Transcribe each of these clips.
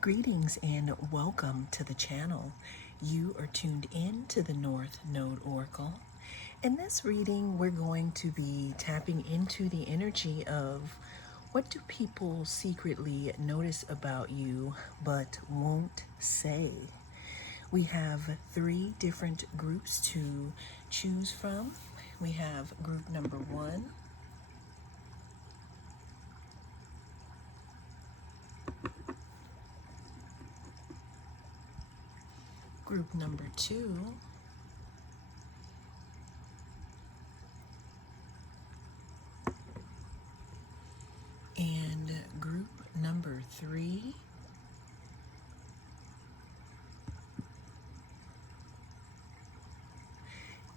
Greetings and welcome to the channel. You are tuned in to the North Node Oracle. In this reading, we're going to be tapping into the energy of what do people secretly notice about you but won't say. We have 3 different groups to choose from. We have group number 1, group number 2, and group number 3.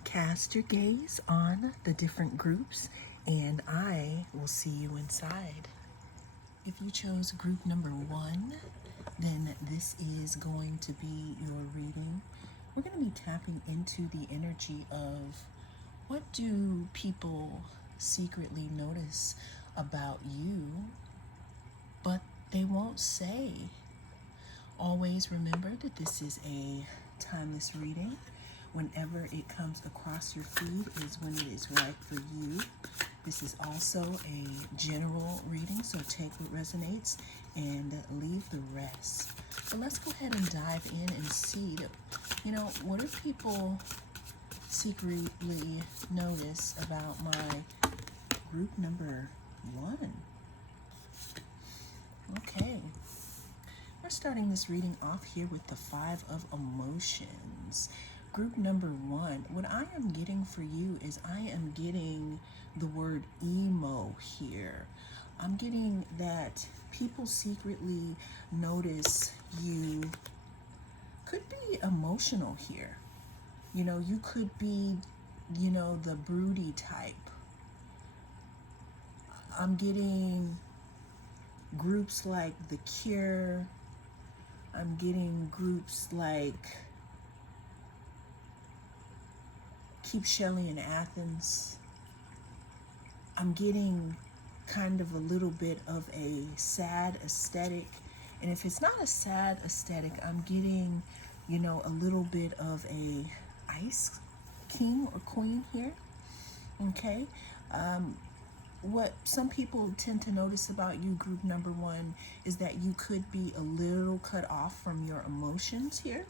Cast your gaze on the different groups and I will see you inside. If you chose group number 1, then this is going to be your reading. We're going to be tapping into the energy of what do people secretly notice about you, but they won't say. Always remember that this is a timeless reading. Whenever it comes across your feed is when it is right for you. This is also a general reading, so take what resonates and leave the rest. So let's go ahead and dive in and see, what do people secretly notice about my group number 1? Okay. We're starting this reading off here with the 5 of emotions. Group number 1, what I am getting for you is I am getting the word emo here. I'm getting that people secretly notice you could be emotional here. You could be, the broody type. I'm getting groups like The Cure. I'm getting groups like Keep Shelley in Athens. I'm getting kind of a little bit of a sad aesthetic. And if it's not a sad aesthetic, I'm getting, a little bit of a ice king or queen here. Okay. What some people tend to notice about you, group number 1, is that you could be a little cut off from your emotions here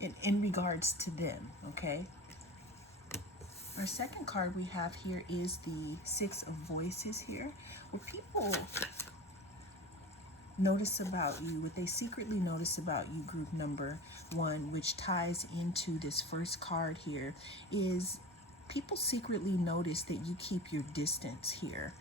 in regards to them, okay? Our second card we have here is the 6 of Voices here. What people notice about you, what they secretly notice about you, group number 1, which ties into this first card here, is people secretly notice that you keep your distance here.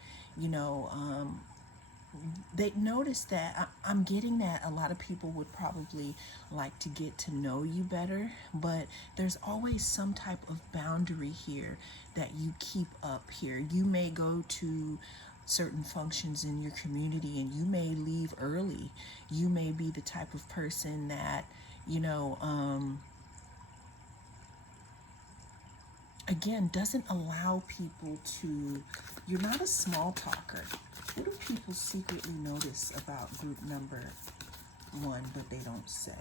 They notice that I'm getting that a lot of people would probably like to get to know you better, but there's always some type of boundary here that you keep up here. You may go to certain functions in your community and you may leave early. You may be the type of person that, again, doesn't allow people to, you're not a small talker. What do people secretly notice about group number 1, but they don't say?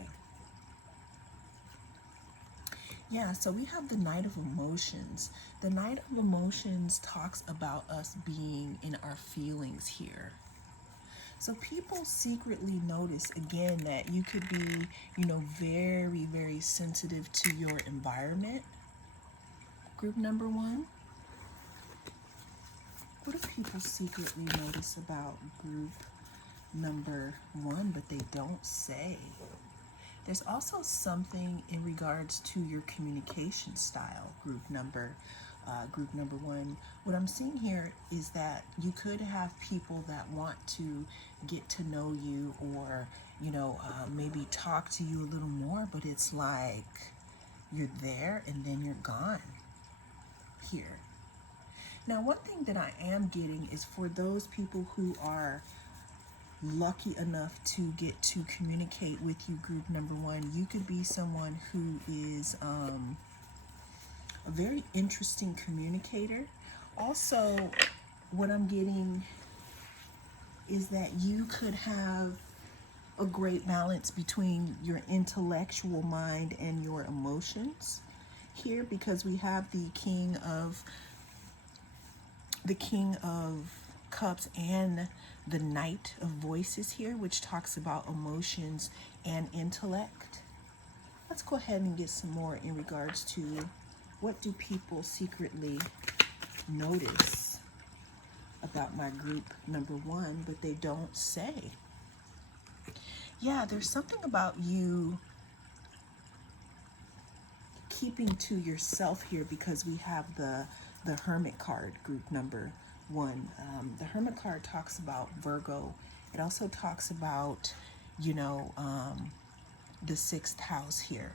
Yeah, so we have the Knight of Emotions. The Knight of Emotions talks about us being in our feelings here. So people secretly notice, again, that you could be, very, very sensitive to your environment. Group number 1. What do people secretly notice about group number 1, but they don't say? There's also something in regards to your communication style, group number 1. What I'm seeing here is that you could have people that want to get to know you or, maybe talk to you a little more, but it's like you're there and then you're gone here. Now, one thing that I am getting is for those people who are lucky enough to get to communicate with you, group number 1, you could be someone who is a very interesting communicator. Also, what I'm getting is that you could have a great balance between your intellectual mind and your emotions here, because we have the King of Cups and the Knight of Voices here, which talks about emotions and intellect. Let's go ahead and get some more in regards to what do people secretly notice about my group number one, but they don't say. Yeah, there's something about you keeping to yourself here, because we have the Hermit card, group number one. The Hermit card talks about Virgo. It also talks about, you know, the sixth house here.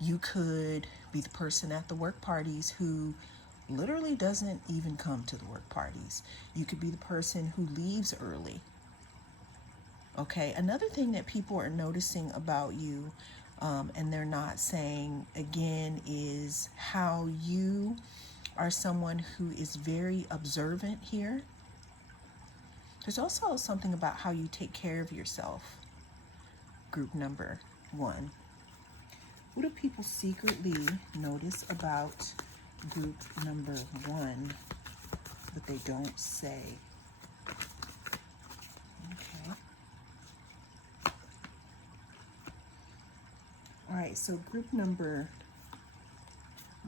You could be the person at the work parties who literally doesn't even come to the work parties. You could be the person who leaves early. Okay, another thing that people are noticing about you, and they're not saying again, is how you are someone who is very observant here. There's also something about how you take care of yourself, group number one. What do people secretly notice about group number one, but they don't say? Okay. All right, so group number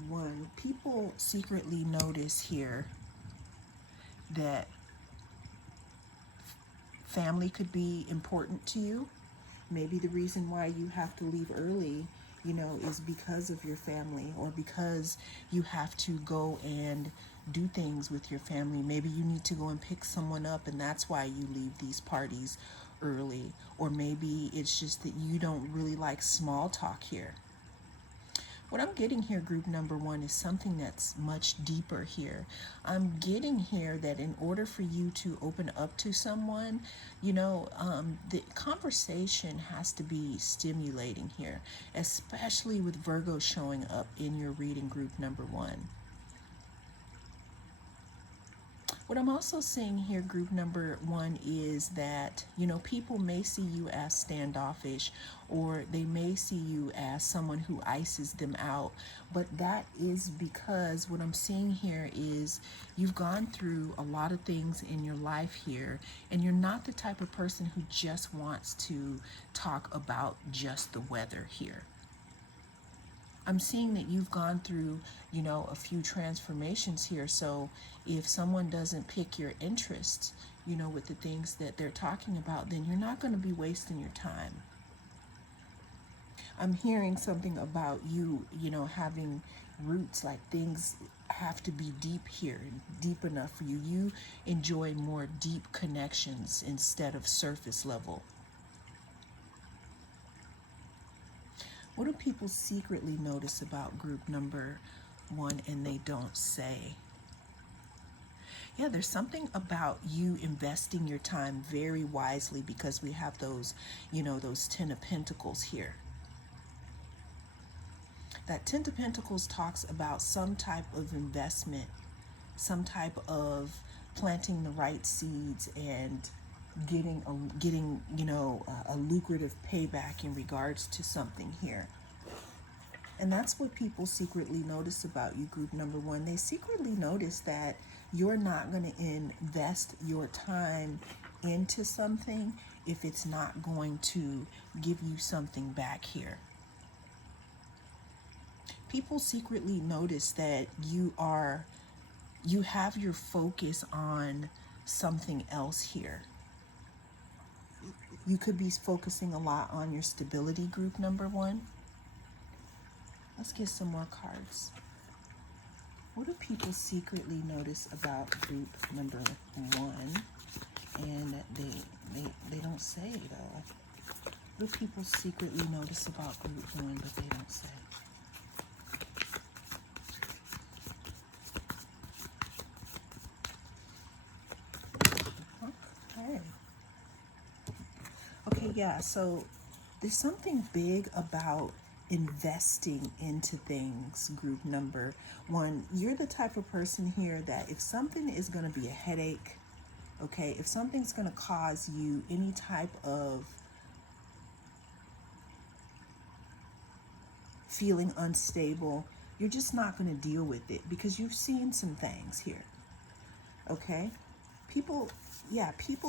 one, people secretly notice here that family could be important to you. Maybe the reason why you have to leave early, you know, is because of your family, or because you have to go and do things with your family. Maybe you need to go and pick someone up, and that's why you leave these parties early. Or maybe it's just that you don't really like small talk here. What I'm getting here, group number one, is something that's much deeper here. I'm getting here that in order for you to open up to someone, you know, the conversation has to be stimulating here, especially with Virgo showing up in your reading, group number one. What I'm also seeing here, group number one, is that, you know, people may see you as standoffish, or they may see you as someone who ices them out. But that is because what I'm seeing here is you've gone through a lot of things in your life here, and you're not the type of person who just wants to talk about just the weather here. I'm seeing that you've gone through, you know, a few transformations here. So if someone doesn't pick your interest, you know, with the things that they're talking about, then you're not going to be wasting your time. I'm hearing something about you, you know, having roots, like things have to be deep here, deep enough for you. You enjoy more deep connections instead of surface level. What do people secretly notice about group number one and they don't say? Yeah, there's something about you investing your time very wisely, because we have those, you know, those 10 of Pentacles here. That 10 of Pentacles talks about some type of investment, some type of planting the right seeds and getting you know, a lucrative payback in regards to something here. And that's what people secretly notice about you, group number one. They secretly notice that you're not going to invest your time into something if it's not going to give you something back here. People secretly notice that you have your focus on something else here. You could be focusing a lot on your stability, group number one. Let's get some more cards. What do people secretly notice about group number one? And they don't say, though. What do people secretly notice about group one, but they don't say? Okay. Okay, yeah, so there's something big about investing into things, group number one. You're the type of person here that if something is going to be a headache, okay, if something's going to cause you any type of feeling unstable, you're just not going to deal with it because you've seen some things here. Okay? People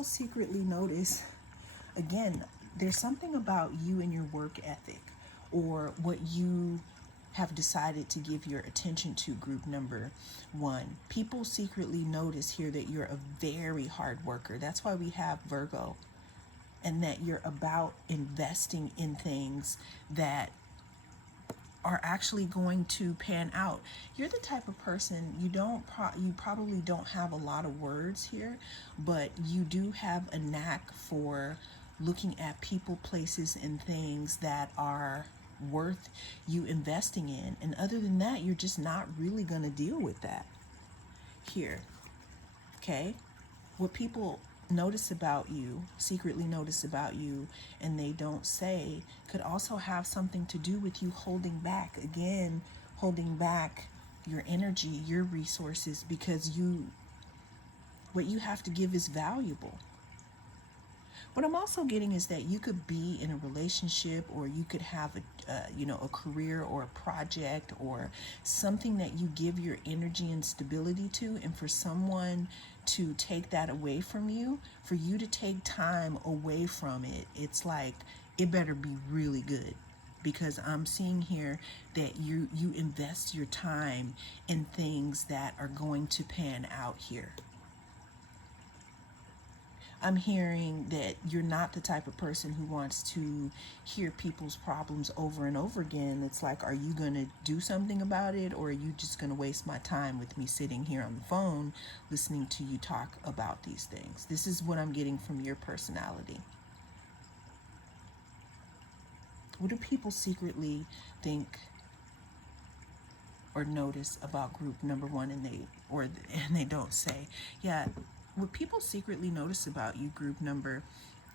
secretly notice. Again, there's something about you and your work ethic, or what you have decided to give your attention to, group number 1. People secretly notice here that you're a very hard worker. That's why we have Virgo. And that you're about investing in things that are actually going to pan out. You're the type of person, you probably don't have a lot of words here, but you do have a knack for looking at people, places, and things that are worth you investing in. And other than that, you're just not really going to deal with that here. Okay? What people notice about you, secretly notice about you, and they don't say, could also have something to do with you holding back. Again, holding back your energy, your resources, because what you have to give is valuable. What I'm also getting is that you could be in a relationship, or you could have a career or a project or something that you give your energy and stability to, and for someone to take that away from you, for you to take time away from it, it's like it better be really good, because I'm seeing here that you invest your time in things that are going to pan out here. I'm hearing that you're not the type of person who wants to hear people's problems over and over again. It's like, are you going to do something about it, or are you just going to waste my time with me sitting here on the phone listening to you talk about these things? This is what I'm getting from your personality. What do people secretly think or notice about group number 1 and they don't say? Yeah. What people secretly notice about you, group number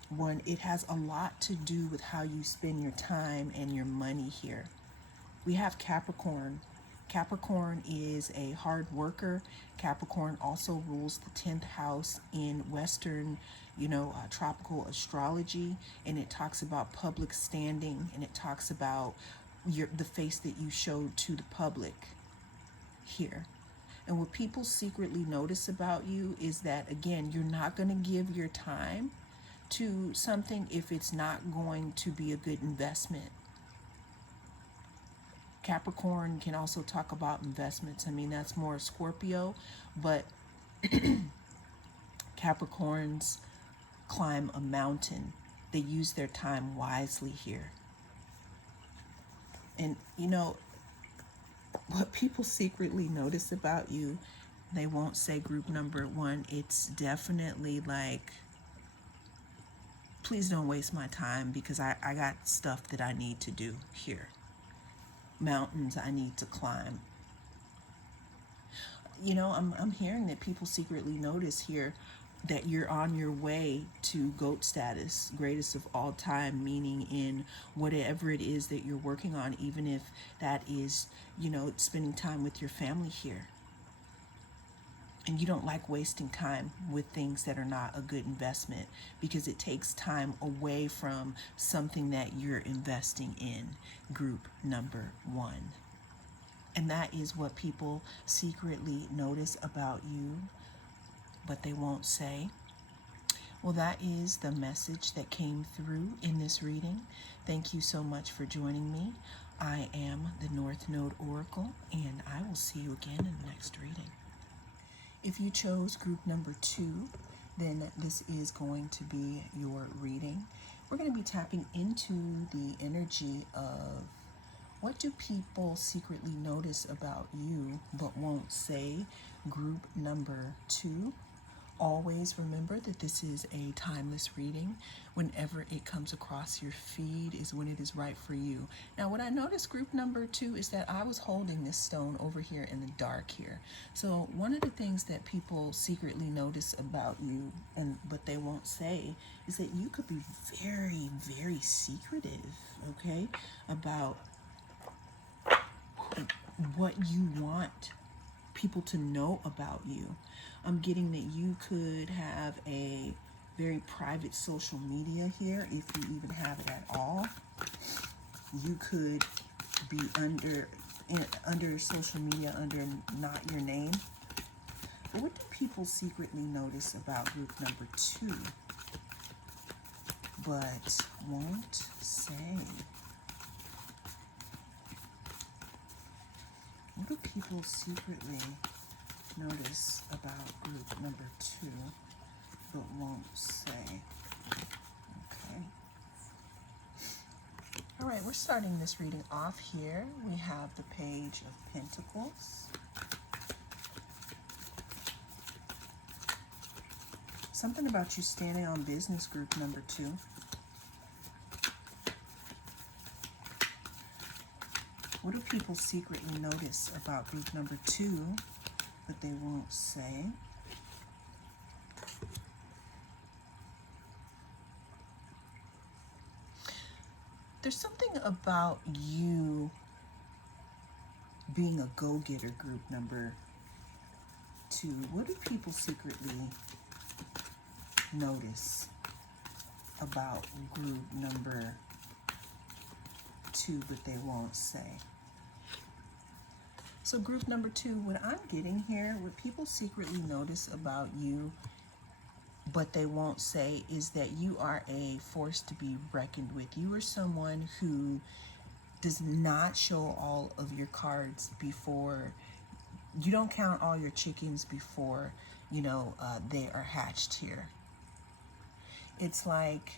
1, it has a lot to do with how you spend your time and your money here. We have Capricorn. Capricorn is a hard worker. Capricorn also rules the 10th house in Western, tropical astrology, and it talks about public standing, and it talks about the face that you showed to the public here. And what people secretly notice about you is that, again, you're not going to give your time to something if it's not going to be a good investment. Capricorn can also talk about investments. I mean, that's more Scorpio, but Capricorns climb a mountain. They use their time wisely here. And, what people secretly notice about you, they won't say, group number 1, it's definitely like, please don't waste my time because I got stuff that I need to do here. Mountains I need to climb. I'm hearing that people secretly notice here that you're on your way to GOAT status, greatest of all time, meaning in whatever it is that you're working on, even if that is, spending time with your family here. And you don't like wasting time with things that are not a good investment, because it takes time away from something that you're investing in, group number 1. And that is what people secretly notice about you, but they won't say. Well, that is the message that came through in this reading. Thank you so much for joining me. I am the North Node Oracle, and I will see you again in the next reading. If you chose group number 2, then this is going to be your reading. We're going to be tapping into the energy of, what do people secretly notice about you but won't say, group number 2. Always remember that this is a timeless reading. Whenever it comes across your feed is when it is right for you. Now, what I noticed, group number 2, is that I was holding this stone over here in the dark here. So one of the things that people secretly notice about you, but they won't say, is that you could be very, very secretive, okay, about what you want people to know about you. I'm getting that you could have a very private social media here, if you even have it at all. You could be under social media under not your name. But what do people secretly notice about group number 2 but won't say? What do people secretly notice about group number 2 but won't say? Okay. All right, we're starting this reading off here. We have the Page of Pentacles. Something about you standing on business, group number 2. What do people secretly notice about group number 2 but they won't say? There's something about you being a go-getter, group number 2. What do people secretly notice about group number 2 but they won't say? So group number 2, what I'm getting here, what people secretly notice about you but they won't say is that you are a force to be reckoned with. You are someone who does not show all of your cards before, you don't count all your chickens before, they are hatched here. It's like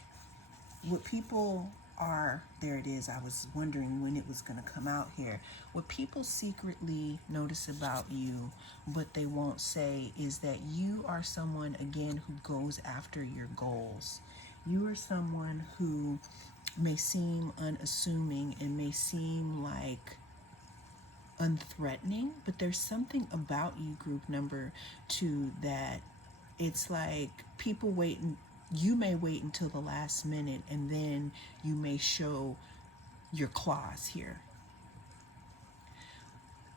what people are, there it is, I was wondering when it was going to come out here. What people secretly notice about you, but they won't say, is that you are someone, again, who goes after your goals. You are someone who may seem unassuming and may seem like unthreatening, but there's something about you, group number 2, that it's like people wait and you may wait until the last minute and then you may show your claws here.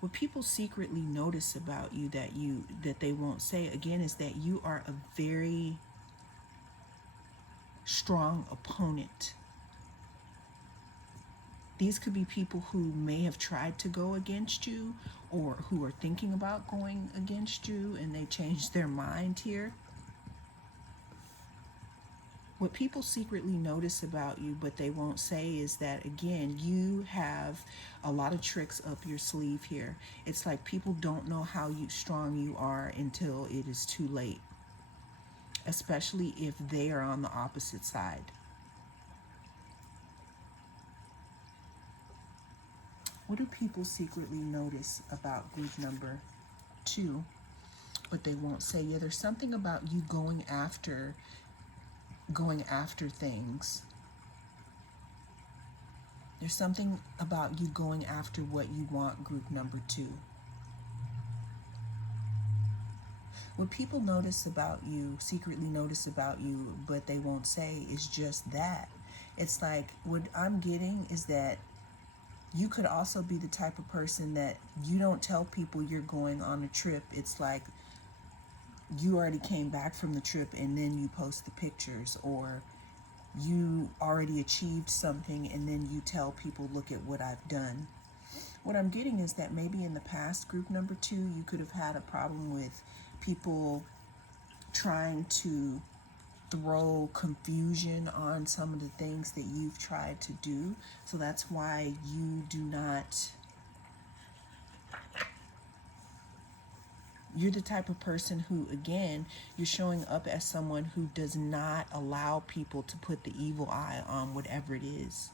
What people secretly notice about you that they won't say, again, is that you are a very strong opponent. These could be people who may have tried to go against you or who are thinking about going against you and they changed their mind here. What people secretly notice about you, but they won't say, is that, again, you have a lot of tricks up your sleeve here. It's like people don't know how strong you are until it is too late, especially if they are on the opposite side. What do people secretly notice about group number 2, but they won't say? Yeah, there's something about you going after things. There's something about you going after what you want, group number 2. What people notice about you, secretly notice about you, but they won't say, is just that. It's like, what I'm getting is that you could also be the type of person that you don't tell people you're going on a trip. It's like you already came back from the trip and then you post the pictures, or you already achieved something and then you tell people, look at what I've done. What I'm getting is that maybe in the past, group number 2, you could have had a problem with people trying to throw confusion on some of the things that you've tried to do. So that's why you do not, you're the type of person who, again, you're showing up as someone who does not allow people to put the evil eye on whatever it is.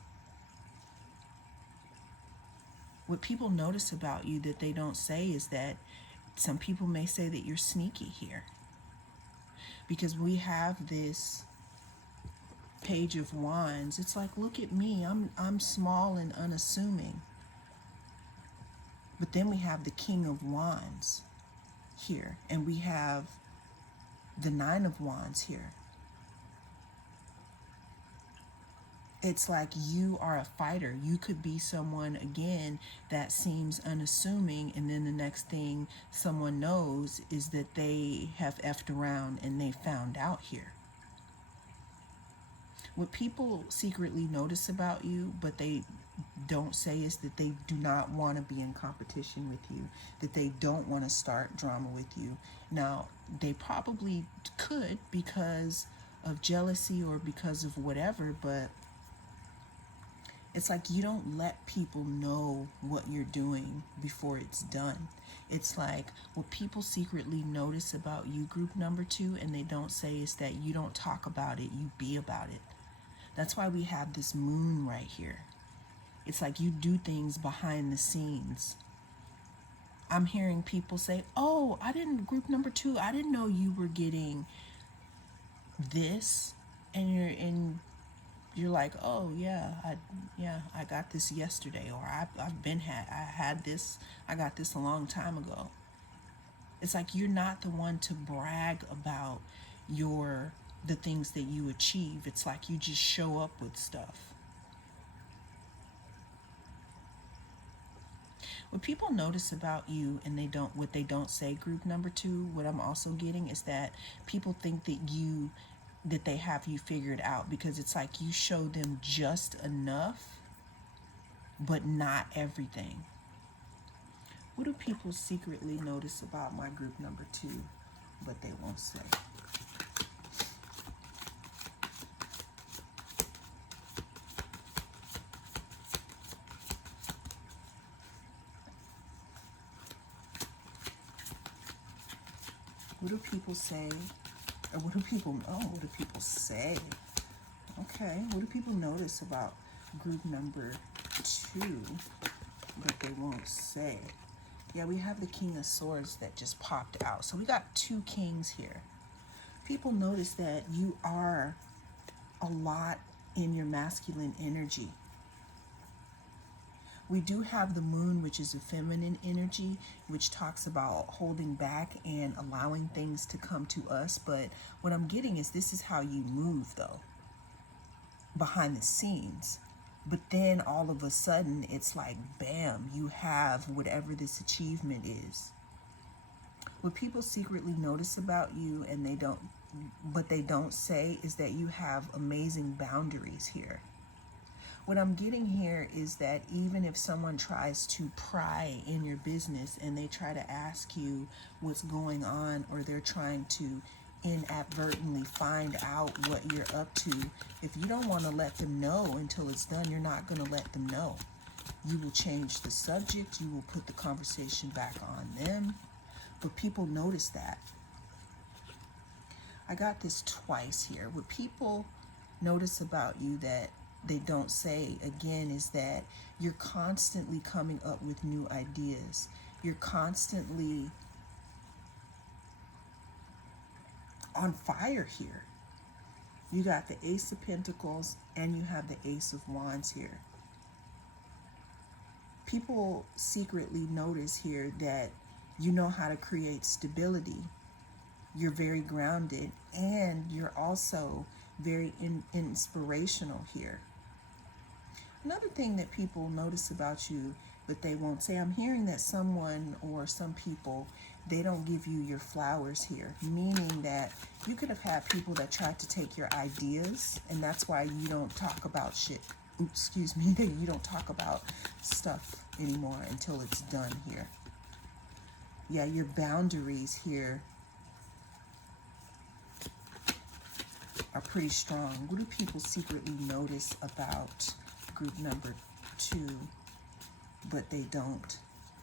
What people notice about you that they don't say is that some people may say that you're sneaky here. Because we have this Page of Wands. It's like, look at me, I'm small and unassuming. But then we have the King of Wands here, and we have the Nine of Wands here. It's like you are a fighter. You could be someone, again, that seems unassuming, and then the next thing someone knows is that they have effed around and they found out here. What people secretly notice about you, but they don't say is that they do not want to be in competition with you, that they don't want to start drama with you. Now, they probably could because of jealousy or because of whatever, but it's like you don't let people know what you're doing before it's done. It's like what people secretly notice about you, group number 2, and they don't say is that you don't talk about it, you be about it. That's why we have this moon right here. It's like you do things behind the scenes. I'm hearing people say, oh, group number 2, I didn't know you were getting this. And you're like, oh yeah, I got this yesterday, or I had this, I got this a long time ago. It's like you're not the one to brag about the things that you achieve. It's like you just show up with stuff. What people notice about you and what they don't say, group number 2, what I'm also getting is that people think that they have you figured out, because it's like you show them just enough, but not everything. What do people secretly notice about my group number 2, but they won't say? What do people say? Or what do people say? Okay, what do people notice about group number 2, but they won't say? Yeah, we have the King of Swords that just popped out. So we got 2 kings here. People notice that you are a lot in your masculine energy. We do have the moon, which is a feminine energy, which talks about holding back and allowing things to come to us. But what I'm getting is this is how you move, though, behind the scenes. But then all of a sudden, it's like, bam, you have whatever this achievement is. What people secretly notice about you and but they don't say is that you have amazing boundaries here. What I'm getting here is that even if someone tries to pry in your business and they try to ask you what's going on, or they're trying to inadvertently find out what you're up to, if you don't want to let them know until it's done, you're not going to let them know. You will change the subject. You will put the conversation back on them. But people notice that. I got this twice here. What people notice about you that they don't say, again, is that you're constantly coming up with new ideas. You're constantly on fire here. You got the Ace of Pentacles and you have the Ace of Wands here. People secretly notice here that you know how to create stability. You're very grounded, and you're also very inspirational here. Another thing that people notice about you, but they won't say, I'm hearing that someone or some people, they don't give you your flowers here, meaning that you could have had people that tried to take your ideas, and that's why you don't talk about shit. Excuse me, that you don't talk about stuff anymore until it's done here. Yeah, your boundaries here are pretty strong. What do people secretly notice about group number 2, but they don't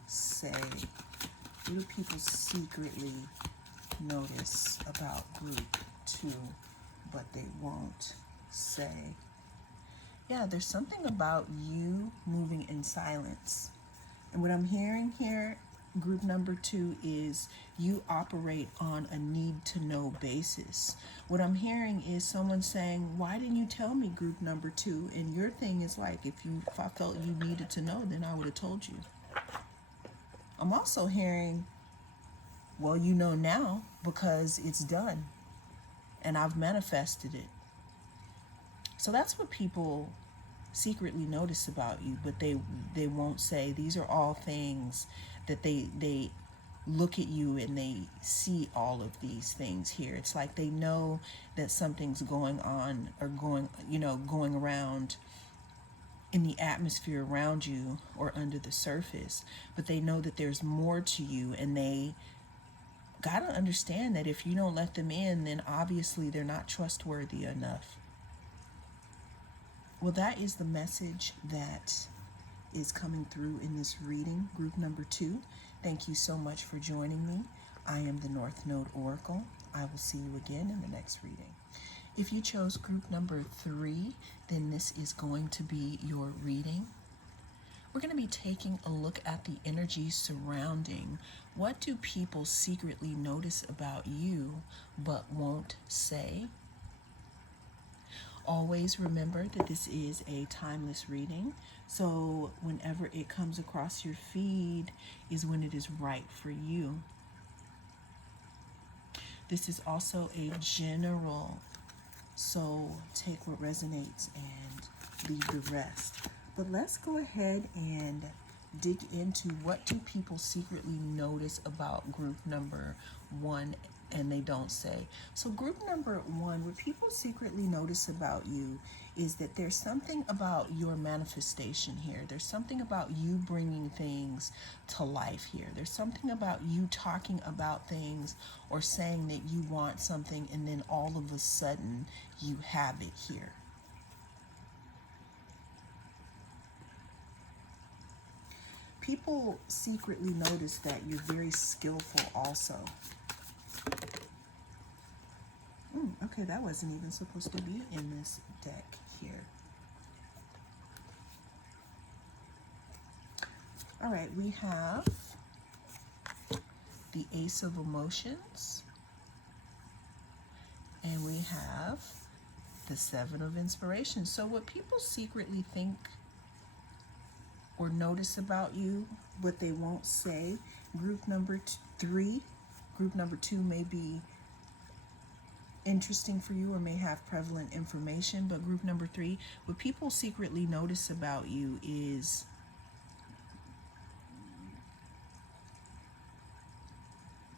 say? What do people secretly notice about group 2, but they won't say? Yeah, there's something about you moving in silence. And what I'm hearing here, group number 2, is you operate on a need-to-know basis. What I'm hearing is someone saying, why didn't you tell me, group number 2? And your thing is like, if I felt you needed to know, then I would have told you. I'm also hearing, well, you know now because it's done and I've manifested it. So that's what people secretly notice about you, but they won't say. These are all things that they look at you and they see all of these things here. It's like they know that something's going on, or going around in the atmosphere around you or under the surface, but they know that there's more to you, and they gotta understand that if you don't let them in, then obviously they're not trustworthy enough. Well, that is the message that is coming through in this reading, group number 2. Thank you so much for joining me. I am the North Node Oracle. I will see you again in the next reading. If you chose group number 3, then this is going to be your reading. We're going to be taking a look at the energy surrounding. What do people secretly notice about you but won't say? Always remember that this is a timeless reading, so whenever it comes across your feed is when it is right for you. This is also a general, so take what resonates and leave the rest. But let's go ahead and dig into what do people secretly notice about group number 1 and they don't say. So group number 1, what people secretly notice about you is that there's something about your manifestation here. There's something about you bringing things to life here. There's something about you talking about things or saying that you want something, and then all of a sudden you have it here. People secretly notice that you're very skillful also. Okay, that wasn't even supposed to be in this deck here. All right, we have the Ace of Emotions, and we have the Seven of Inspiration. So what people secretly think or notice about you, what they won't say, group number 3, group number 2 may be interesting for you or may have prevalent information, but group number 3, what people secretly notice about you is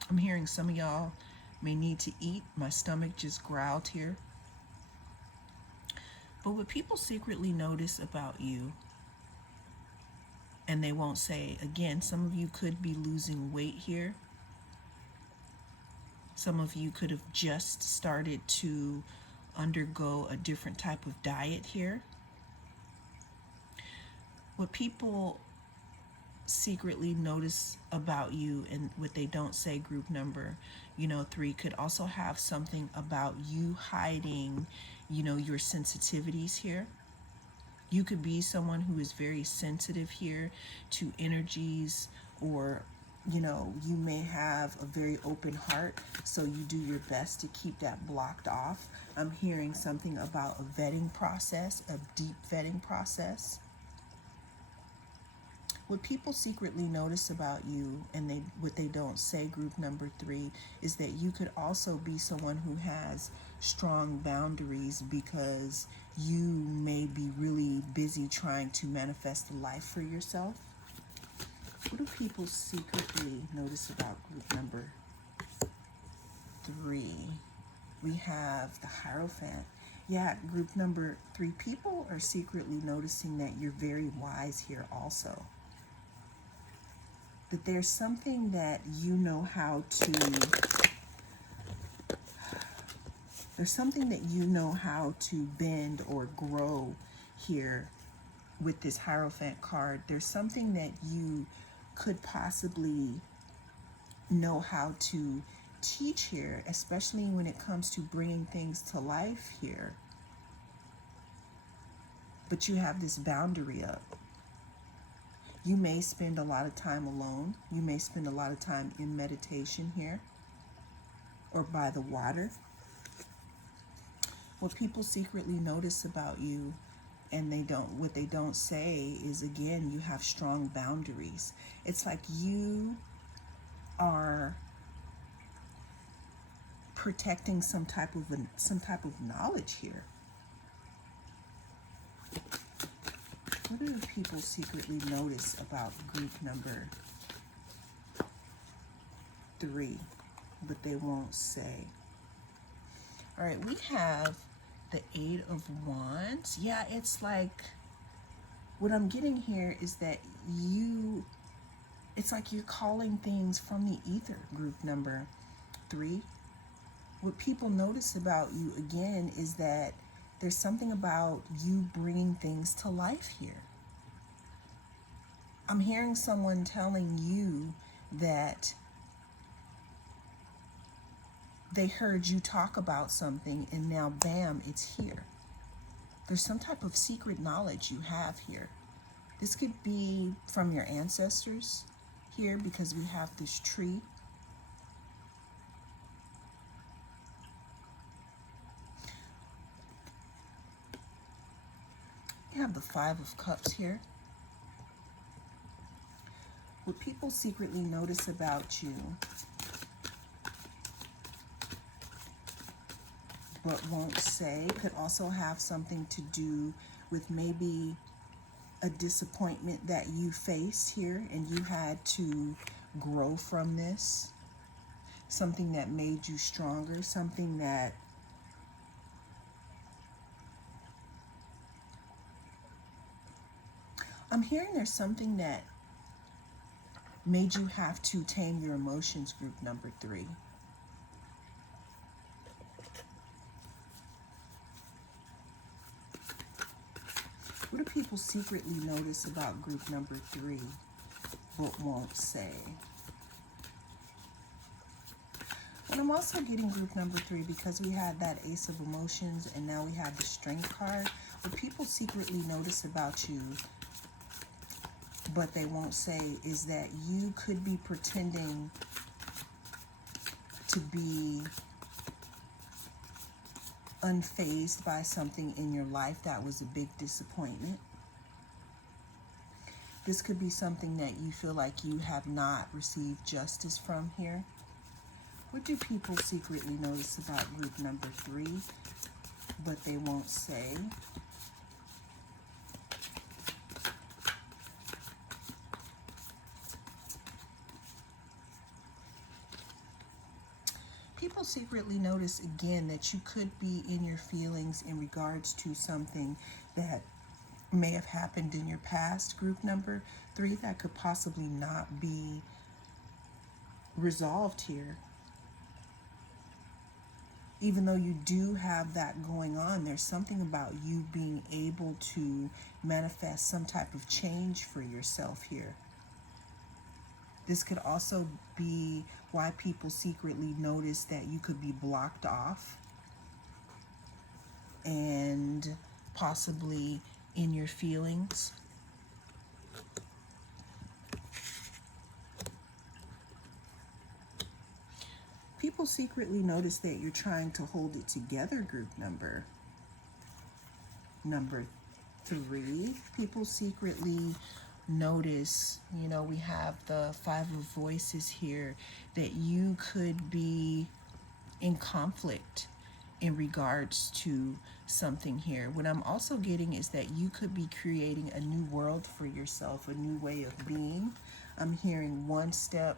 I'm hearing some of y'all may need to eat. My stomach just growled here. But what people secretly notice about you and they won't say, again, some of you could be losing weight here. Some of you could have just started to undergo a different type of diet here. What people secretly notice about you and what they don't say, group number 3, could also have something about you hiding your sensitivities here. You could be someone who is very sensitive here to energies, or you may have a very open heart, so you do your best to keep that blocked off. I'm hearing something about a vetting process, a deep vetting process. What people secretly notice about you and what they don't say, group number 3, is that you could also be someone who has strong boundaries because you may be really busy trying to manifest a life for yourself. What do people secretly notice about group number 3? We have the Hierophant. Yeah, group number 3, people are secretly noticing that you're very wise here also. That there's something that you know how to, bend or grow here with this Hierophant card. There's something that you could possibly know how to teach here, especially when it comes to bringing things to life here. But you have this boundary up. You may spend a lot of time alone. You may spend a lot of time in meditation here or by the water. What people secretly notice about you and what they don't say is, again, you have strong boundaries. It's like you are protecting some type of knowledge here. What do people secretly notice about group number 3, but they won't say? All right, we have the 8 of Wands. Yeah, it's like What I'm getting here is that it's like you're calling things from the ether, group number 3. What people notice about you again is that there's something about you bringing things to life here. I'm hearing someone telling you that they heard you talk about something and now bam, it's here. There's some type of secret knowledge you have here. This could be from your ancestors here because we have this tree. You have the 5 of Cups here. What people secretly notice about you but won't say could also have something to do with maybe a disappointment that you faced here and you had to grow from this. Something that made you stronger, something that I'm hearing there's something that made you have to tame your emotions, group number 3. What do people secretly notice about group number 3 but won't say? And I'm also getting group number 3 because we had that Ace of Emotions and now we have the Strength card. What people secretly notice about you but they won't say is that you could be pretending to be unfazed by something in your life that was a big disappointment. This could be something that you feel like you have not received justice from here. What do people secretly notice about group number 3, but they won't say? People secretly notice again that you could be in your feelings in regards to something that may have happened in your past, group number 3, that could possibly not be resolved here. Even though you do have that going on, there's something about you being able to manifest some type of change for yourself here. This could also be why people secretly notice that you could be blocked off and possibly in your feelings. People secretly notice that you're trying to hold it together, group number 3. People secretly notice, we have the 5 of Voices here, that you could be in conflict in regards to something here. What I'm also getting is that you could be creating a new world for yourself, a new way of being. I'm hearing one step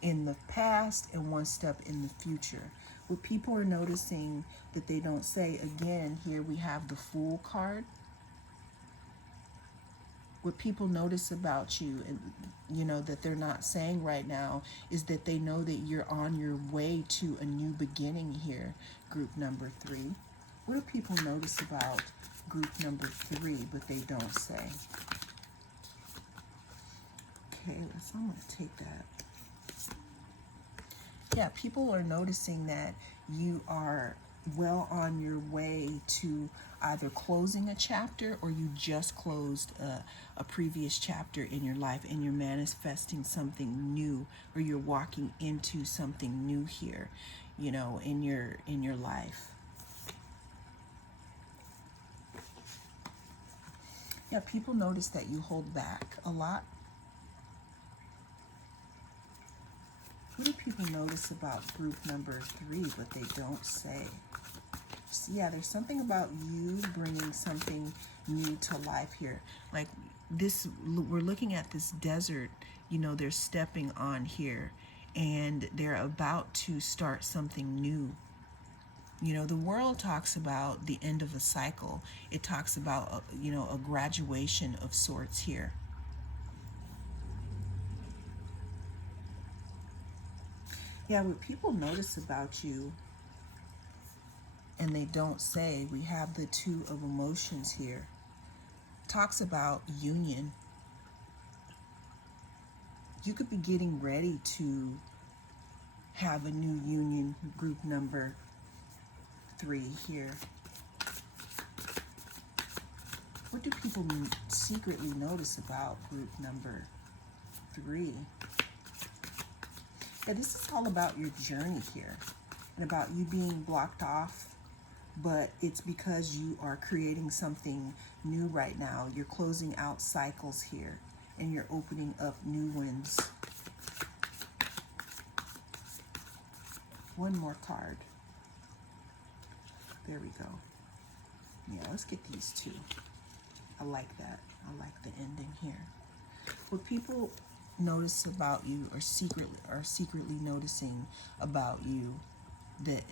in the past and one step in the future. What people are noticing that they don't say, again, here we have the Fool card. What people notice about you, and that they're not saying right now, is that they know that you're on your way to a new beginning here, group number 3. What do people notice about group number 3 but they don't say? Okay, I'm going to take that. Yeah, people are noticing that you are well on your way to either closing a chapter or you just closed a previous chapter in your life and you're manifesting something new, or you're walking into something new here, in your life. Yeah, people notice that you hold back a lot. What do people notice about group number 3 but they don't say? Yeah, there's something about you bringing something new to life here. Like this, we're looking at this desert, they're stepping on here and they're about to start something new. You know, the world talks about the end of a cycle. It talks about, a graduation of sorts here. Yeah, what people notice about you and they don't say, we have the two of emotions here. Talks about union. You could be getting ready to have a new union, group number 3 here. What do people secretly notice about group number 3? Yeah, this is all about your journey here and about you being blocked off, but it's because you are creating something new right now. You're closing out cycles here and you're opening up new ones. One more card. There we go. Yeah, let's get these two. I like that. I like the ending here. What people notice about you are secretly noticing about you that,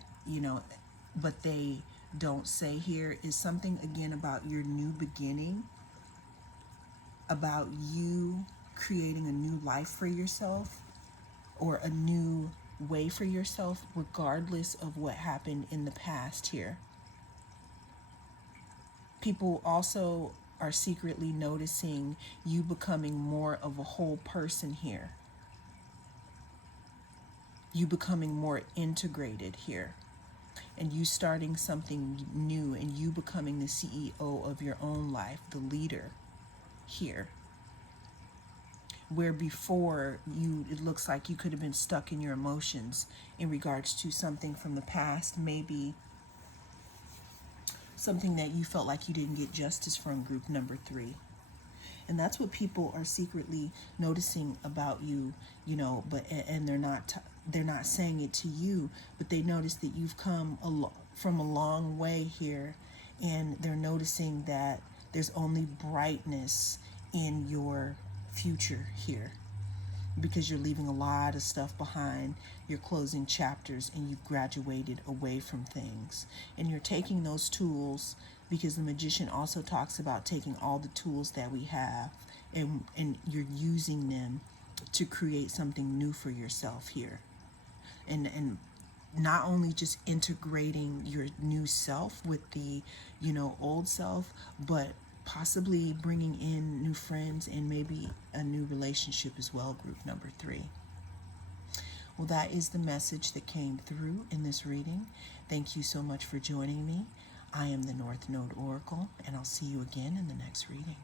but they don't say here is something again about your new beginning, about you creating a new life for yourself or a new way for yourself, regardless of what happened in the past here. People also are secretly noticing you becoming more of a whole person here. You becoming more integrated here. And you starting something new and you becoming the CEO of your own life, the leader here. Where before it looks like you could have been stuck in your emotions in regards to something from the past, maybe something that you felt like you didn't get justice from, group number 3. And that's what people are secretly noticing about you, but and they're not saying it to you, but they notice that you've come from a long way here, and they're noticing that there's only brightness in your future here, because you're leaving a lot of stuff behind. You're closing chapters and you've graduated away from things. And you're taking those tools, because the magician also talks about taking all the tools that we have and you're using them to create something new for yourself here. And not only just integrating your new self with the, old self, but possibly bringing in new friends and maybe a new relationship as well, group number 3. Well, that is the message that came through in this reading. Thank you so much for joining me. I am the North Node Oracle, and I'll see you again in the next reading.